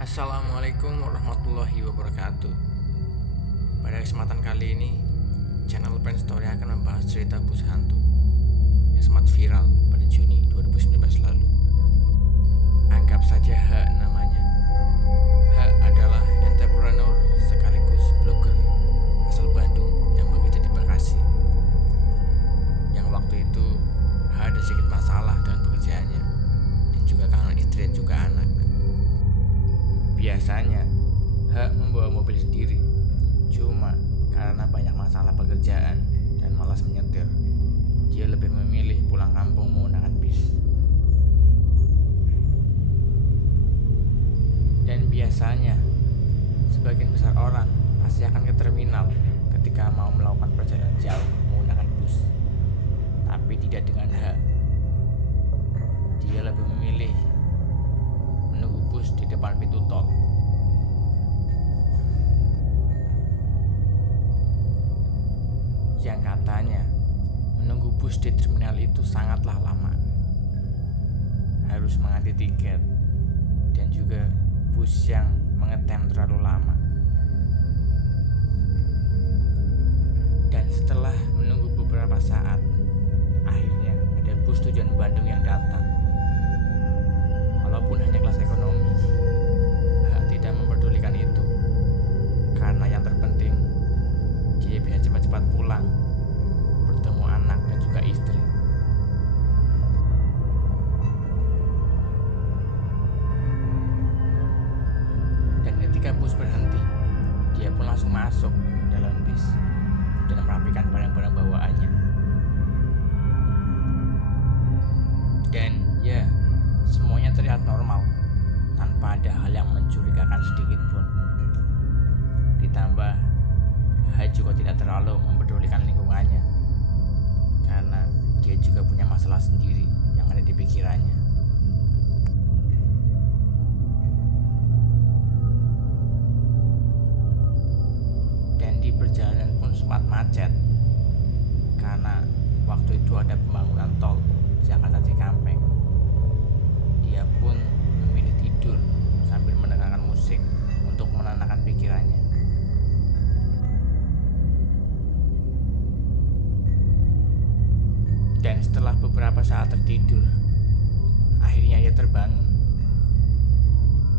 Assalamualaikum warahmatullahi wabarakatuh. Pada kesempatan kali ini, channel Pen Story akan membahas cerita bus hantu yang sempat viral pada Juni 2019 lalu. Anggap saja H namanya. H adalah entrepreneur sekaligus blogger asal Bandung yang bekerja di Bekasi. Yang waktu itu H ada sedikit masalah dengan pekerjaannya dan juga kangen istri dan juga anak. Biasanya H membawa mobil sendiri, cuma karena banyak masalah pekerjaan dan malas menyetir, dia lebih memilih pulang kampung menggunakan bis. Dan biasanya sebagian besar orang pasti akan ke terminal ketika mau melakukan perjalanan jauh menggunakan bus. Tapi tidak dengan H. Dia lebih memilih menunggu bus di depan pintu tol. Yang katanya menunggu bus di terminal itu sangatlah lama. Harus mengantri tiket dan juga bus yang mengetem terlalu lama. Dan setelah menunggu beberapa saat, akhirnya ada bus tujuan Bandung yang datang. Walaupun hanya kelas ekonomi, H tidak memperdulikan itu, karena yang terpenting dia bisa cepat-cepat pulang, bertemu anak dan juga istri. Dan ketika bus berhenti, dia pun langsung masuk dalam bis dan merapikan barang-barang bawaannya. Dan ya, semuanya terlihat normal, tanpa ada hal yang mencurigakan sedikit pun. Ditambah, H juga tidak terlalu mempedulikan lingkungannya, karena dia juga punya masalah sendiri yang ada di pikirannya. Dan di perjalanan pun sempat macet, karena waktu itu ada pembangunan tol Jakarta Cikampek. Dia pun memilih tidur sambil mendengarkan musik untuk menenangkan pikirannya. Dan setelah beberapa saat tertidur, akhirnya ia terbangun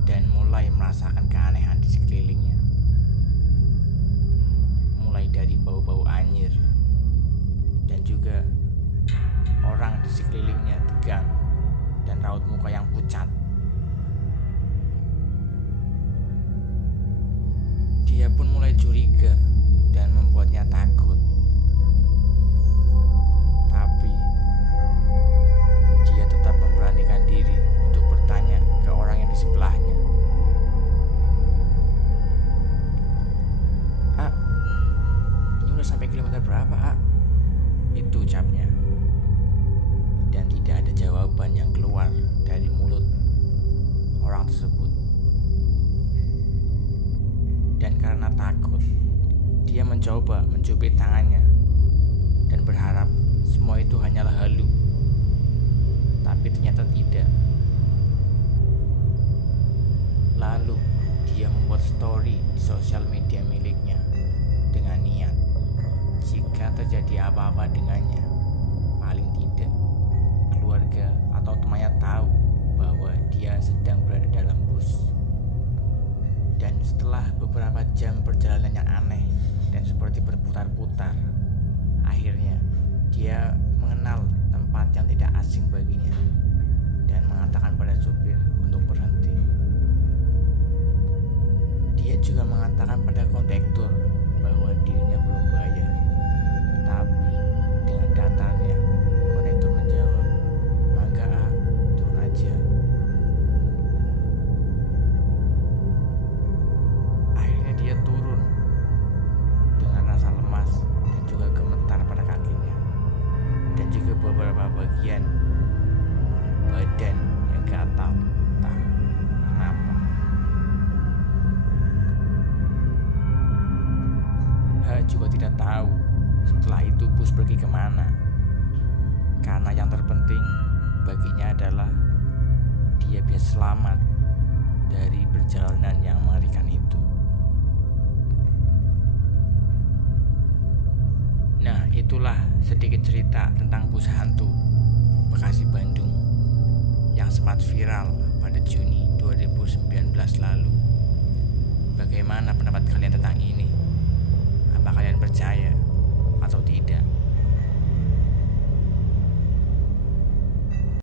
dan mulai merasakan keanehan di sekelilingnya. Mulai dari bau-bau anyir dan juga orang di sekelilingnya tegang dan raut muka yang pucat. Dia pun mulai curiga dan membuatnya takut. Tapi dia tetap memberanikan diri untuk bertanya ke orang yang di sebelahnya. "Ah, ini udah sampai kilometer berapa, ah?" Itu ucapnya. Dan tidak ada jawaban yang keluar dari mulut orang tersebut. Dan karena takut, dia mencoba mencubit tangannya dan berharap semua itu hanyalah halu. Tapi ternyata tidak. Lalu dia membuat story di sosial media miliknya dengan niat, jika terjadi apa-apa dengannya, paling tidak keluarga atau temannya tahu bahwa dia sedang berada dalam bus. Dan setelah beberapa jam perjalanan yang aneh dan seperti berputar-putar, akhirnya dia mengenal tempat yang tidak asing baginya dan mengatakan pada supir untuk berhenti. Dia juga mengatakan pada kondektur bahwa dirinya belum bayar. Tapi dengan datarnya, kondektur menjawab, "Mangga, A, turun aja." Akhirnya dia turun dengan rasa lemas dan juga gemetar pada kakinya, dan juga beberapa bagian badan yang gatal, entah kenapa. H juga tidak tahu setelah itu bus pergi kemana, karena yang terpenting baginya adalah dia bisa selamat dari perjalanan Nah, itulah sedikit cerita tentang bus hantu Bekasi Bandung yang sempat viral pada Juni 2019 lalu. Bagaimana pendapat kalian tentang ini?